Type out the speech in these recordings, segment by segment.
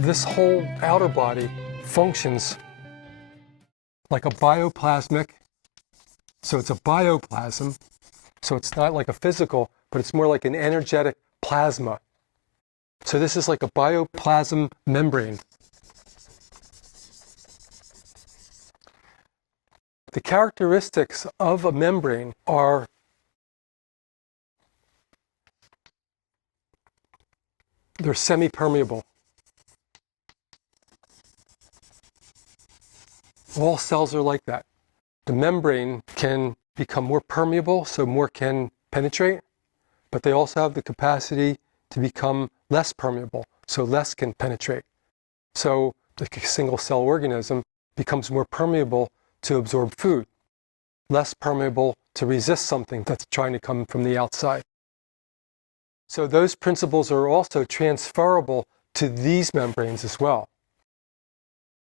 This whole outer body functions like a bioplasmic, so it's a bioplasm, so it's not like a physical, but it's more like an energetic plasma. So this is like a bioplasm membrane. The characteristics of a membrane are they're semi-permeable. All cells are like that. The membrane can become more permeable, so more can penetrate, but they also have the capacity to become less permeable, so less can penetrate. So the single cell organism becomes more permeable to absorb food, less permeable to resist something that's trying to come from the outside. So those principles are also transferable to these membranes as well.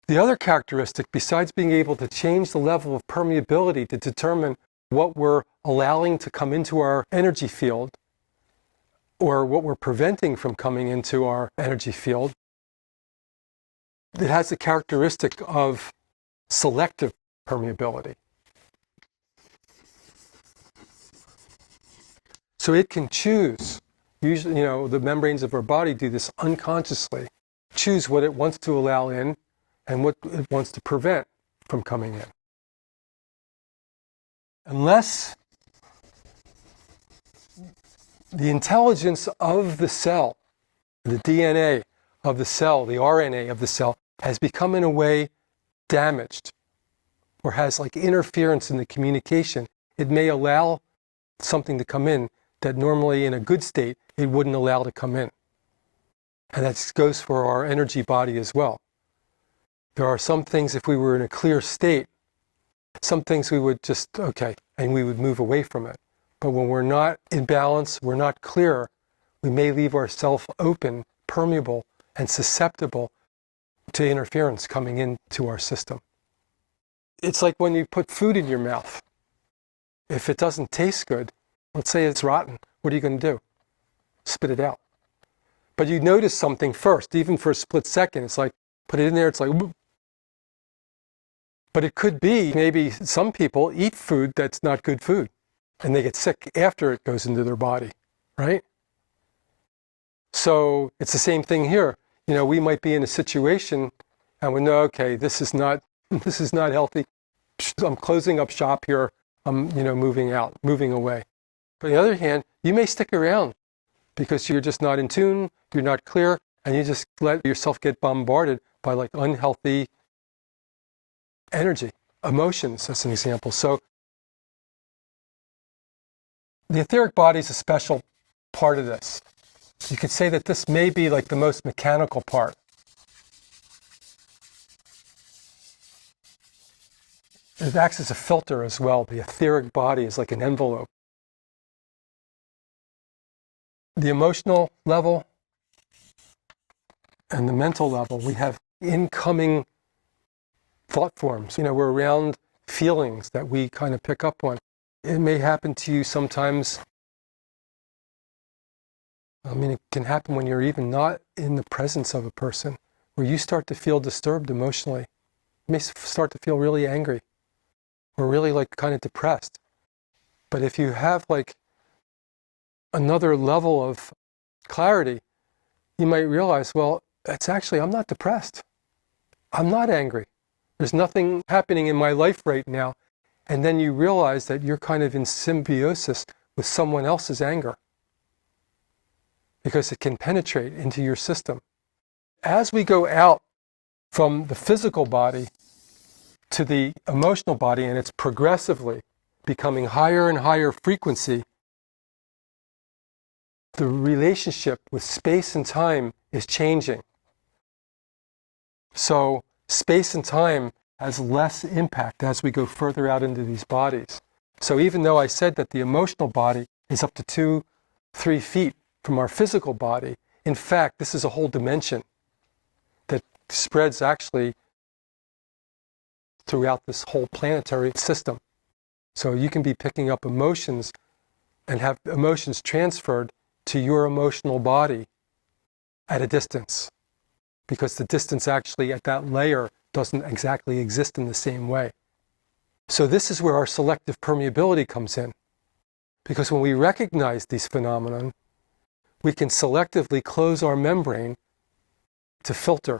The other characteristic, besides being able to change the level of permeability to determine what we're allowing to come into our energy field or what we're preventing from coming into our energy field, it has the characteristic of selective permeability. So it can choose, usually, the membranes of our body do this unconsciously, choose what it wants to allow in and what it wants to prevent from coming in. Unless the intelligence of the cell, the DNA of the cell, the RNA of the cell, has become in a way damaged or has like interference in the communication, it may allow something to come in that normally in a good state it wouldn't allow to come in. And that goes for our energy body as well. There are some things, if we were in a clear state, some things we would just, okay, and we would move away from it. But when we're not in balance, we're not clear, we may leave ourselves open, permeable, and susceptible to interference coming into our system. It's like when you put food in your mouth. If it doesn't taste good, let's say it's rotten, what are you going to do? Spit it out. But you notice something first, even for a split second. It's like, put it in there, it's like, whoop. But it could be, maybe some people eat food that's not good food, and they get sick after it goes into their body, right? So it's the same thing here. We might be in a situation, and we know, okay, this is not healthy. I'm closing up shop here. I'm, moving out, moving away. But on the other hand, you may stick around because you're just not in tune, you're not clear, and you just let yourself get bombarded by like unhealthy energy, emotions, as an example. So the etheric body is a special part of this. You could say that this may be like the most mechanical part. It acts as a filter as well. The etheric body is like an envelope. The emotional level and the mental level, we have incoming thought forms. We're around feelings that we kind of pick up on. It may happen to you sometimes. It can happen when you're even not in the presence of a person, where you start to feel disturbed emotionally. You may start to feel really angry or really like kind of depressed. But if you have like another level of clarity, you might realize, well, I'm not depressed. I'm not angry. There's nothing happening in my life right now. And then you realize that you're kind of in symbiosis with someone else's anger, because it can penetrate into your system. As we go out from the physical body to the emotional body, and it's progressively becoming higher and higher frequency, the relationship with space and time is changing. So space and time has less impact as we go further out into these bodies. So even though I said that the emotional body is up to 2-3 feet from our physical body, in fact, this is a whole dimension that spreads actually throughout this whole planetary system. So you can be picking up emotions and have emotions transferred to your emotional body at a distance. because the distance actually at that layer doesn't exactly exist in the same way. So this is where our selective permeability comes in, because when we recognize these phenomena, we can selectively close our membrane to filter.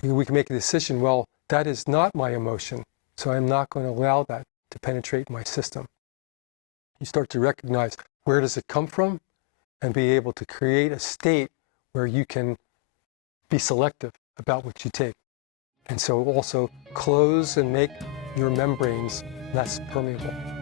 We can make a decision, well, that is not my emotion, so I'm not going to allow that to penetrate my system. You start to recognize where does it come from and be able to create a state where you can be selective about what you take. And so also close and make your membranes less permeable.